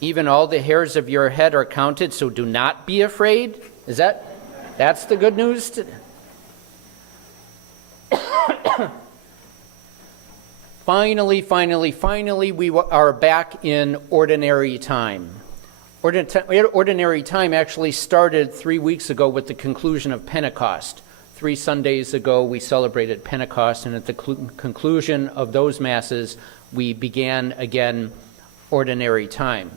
Even all the hairs of your head are counted, so do not be afraid. That's the good news? Finally, we are back in ordinary time. Ordinary time actually started 3 weeks ago with the conclusion of Pentecost. 3 Sundays ago, we celebrated Pentecost, and at the conclusion of those masses, we began again ordinary time.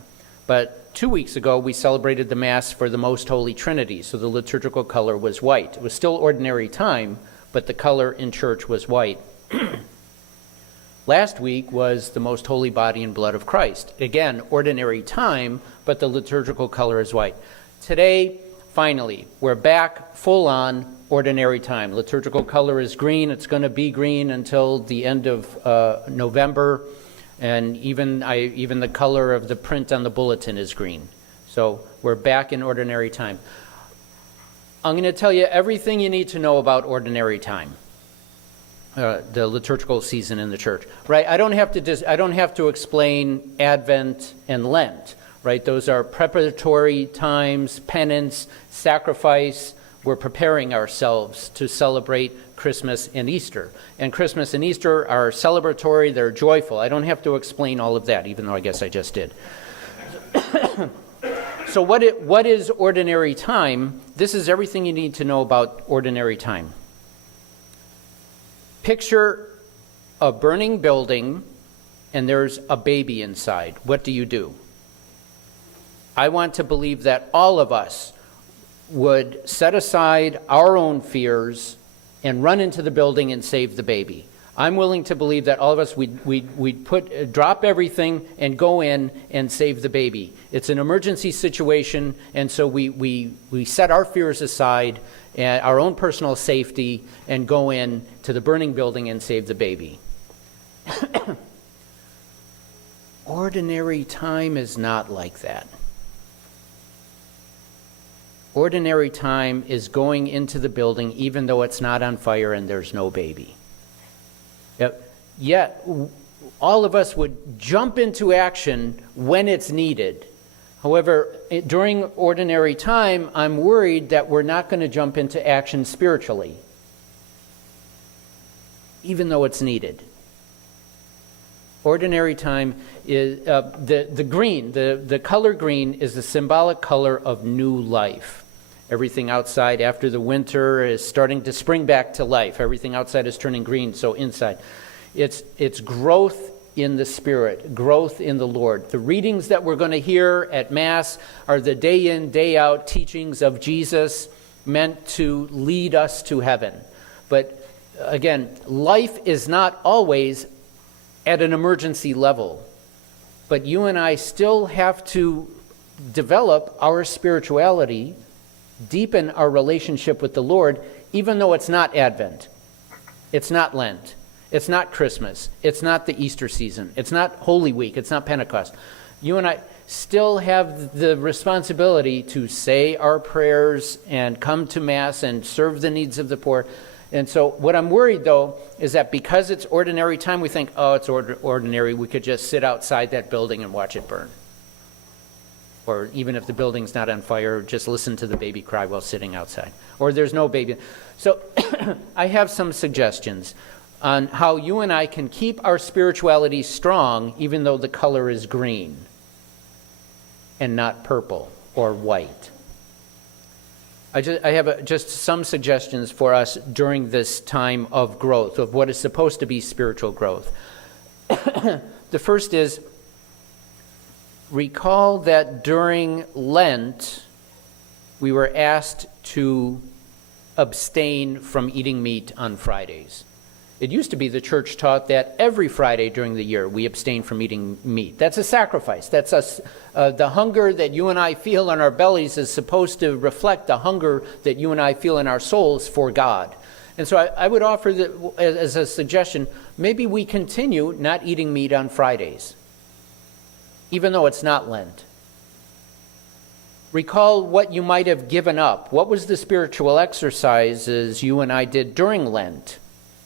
But 2 weeks ago, we celebrated the Mass for the Most Holy Trinity, so the liturgical color was white. It was still ordinary time, but the color in church was white. Last week was the Most Holy Body and Blood of Christ. Again, ordinary time, but the liturgical color is white. Today, finally, we're back full on ordinary time. Liturgical color is green. It's going to be green until the end of November. And even the color of the print on the bulletin is green. So we're back in ordinary time. I'm going to tell you everything you need to know about ordinary time, the liturgical season in the church. Right? I don't have to explain Advent and Lent. Right? Those are preparatory times, penance, sacrifice. We're preparing ourselves to celebrate Christmas and Easter. And Christmas and Easter are celebratory, they're joyful. I don't have to explain all of that, even though I guess I just did. So what is ordinary time? This is everything you need to know about ordinary time. Picture a burning building and there's a baby inside. What do? I want to believe that all of us would set aside our own fears and run into the building and save the baby. I'm willing to believe that all of us, we'd drop everything and go in and save the baby. It's an emergency situation, and so we set our fears aside, and our own personal safety, and go in to the burning building and save the baby. Ordinary time is not like that. Ordinary time is going into the building even though it's not on fire and there's no baby. Yet, all of us would jump into action when it's needed. However, during ordinary time, I'm worried that we're not going to jump into action spiritually, even though it's needed. Ordinary time is the green, the color green is the symbolic color of new life. Everything outside after the winter is starting to spring back to life. Everything outside is turning green, so inside. It's growth in the Spirit, growth in the Lord. The readings that we're going to hear at Mass are the day in, day out teachings of Jesus meant to lead us to heaven. But again, life is not always at an emergency level. But you and I still have to develop our spirituality, deepen our relationship with the Lord, even though it's not Advent, it's not Lent, it's not Christmas, it's not the Easter season, it's not Holy Week, it's not Pentecost. You and I still have the responsibility to say our prayers and come to Mass and serve the needs of the poor. And so what I'm worried, though, is that because it's ordinary time, we think, oh, it's ordinary, we could just sit outside that building and watch it burn. Or even if the building's not on fire, just listen to the baby cry while sitting outside. Or there's no baby. So I have some suggestions on how you and I can keep our spirituality strong even though the color is green and not purple or white. I have just some suggestions for us during this time of growth, of what is supposed to be spiritual growth. The first is, recall that during Lent, we were asked to abstain from eating meat on Fridays. It used to be the church taught that every Friday during the year we abstain from eating meat. That's a sacrifice. That's the hunger that you and I feel in our bellies is supposed to reflect the hunger that you and I feel in our souls for God. And so I would offer that as a suggestion, maybe we continue not eating meat on Fridays, even though it's not Lent. Recall what you might have given up. What was the spiritual exercises you and I did during Lent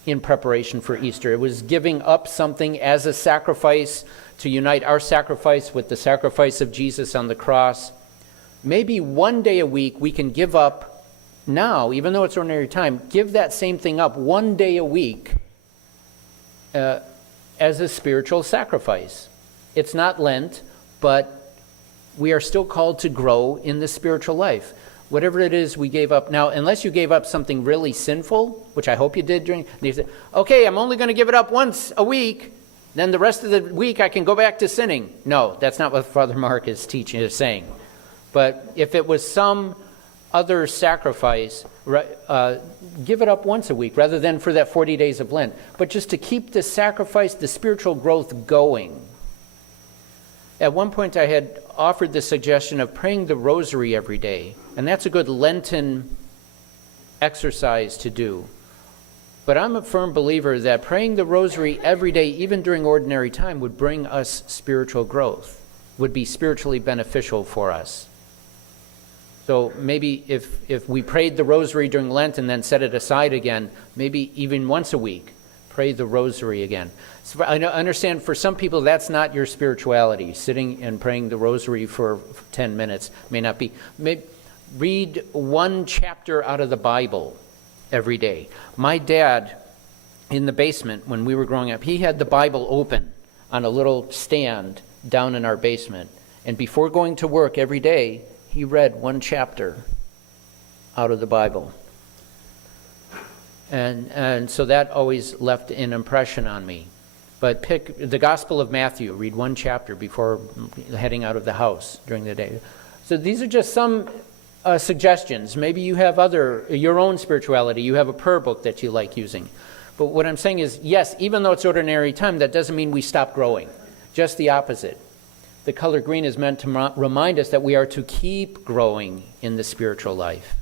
in preparation for Easter? It was giving up something as a sacrifice to unite our sacrifice with the sacrifice of Jesus on the cross. Maybe one day a week we can give up now, even though it's ordinary time, give that same thing up one day a week as a spiritual sacrifice. It's not Lent, but we are still called to grow in the spiritual life. Whatever it is we gave up. Now, unless you gave up something really sinful, which I hope you did you said, okay, I'm only going to give it up once a week, then the rest of the week I can go back to sinning. No, that's not what Father Mark is teaching, is saying. But if it was some other sacrifice, give it up once a week rather than for that 40 days of Lent. But just to keep the sacrifice, the spiritual growth going. At one point I had offered the suggestion of praying the rosary every day. And that's a good Lenten exercise to do. But I'm a firm believer that praying the rosary every day, even during ordinary time, would bring us spiritual growth, would be spiritually beneficial for us. So maybe if we prayed the rosary during Lent and then set it aside again, maybe even once a week, pray the rosary again. So I understand for some people that's not your spirituality. Sitting and praying the rosary for 10 minutes may not be. Read one chapter out of the Bible every day. My dad, in the basement when we were growing up, he had the Bible open on a little stand down in our basement. And before going to work every day, he read one chapter out of the Bible. And so that always left an impression on me. But pick the Gospel of Matthew, read one chapter before heading out of the house during the day. So these are just some suggestions. Maybe you have your own spirituality. You have a prayer book that you like using. But what I'm saying is, yes, even though it's ordinary time, that doesn't mean we stop growing. Just the opposite. The color green is meant to remind us that we are to keep growing in the spiritual life.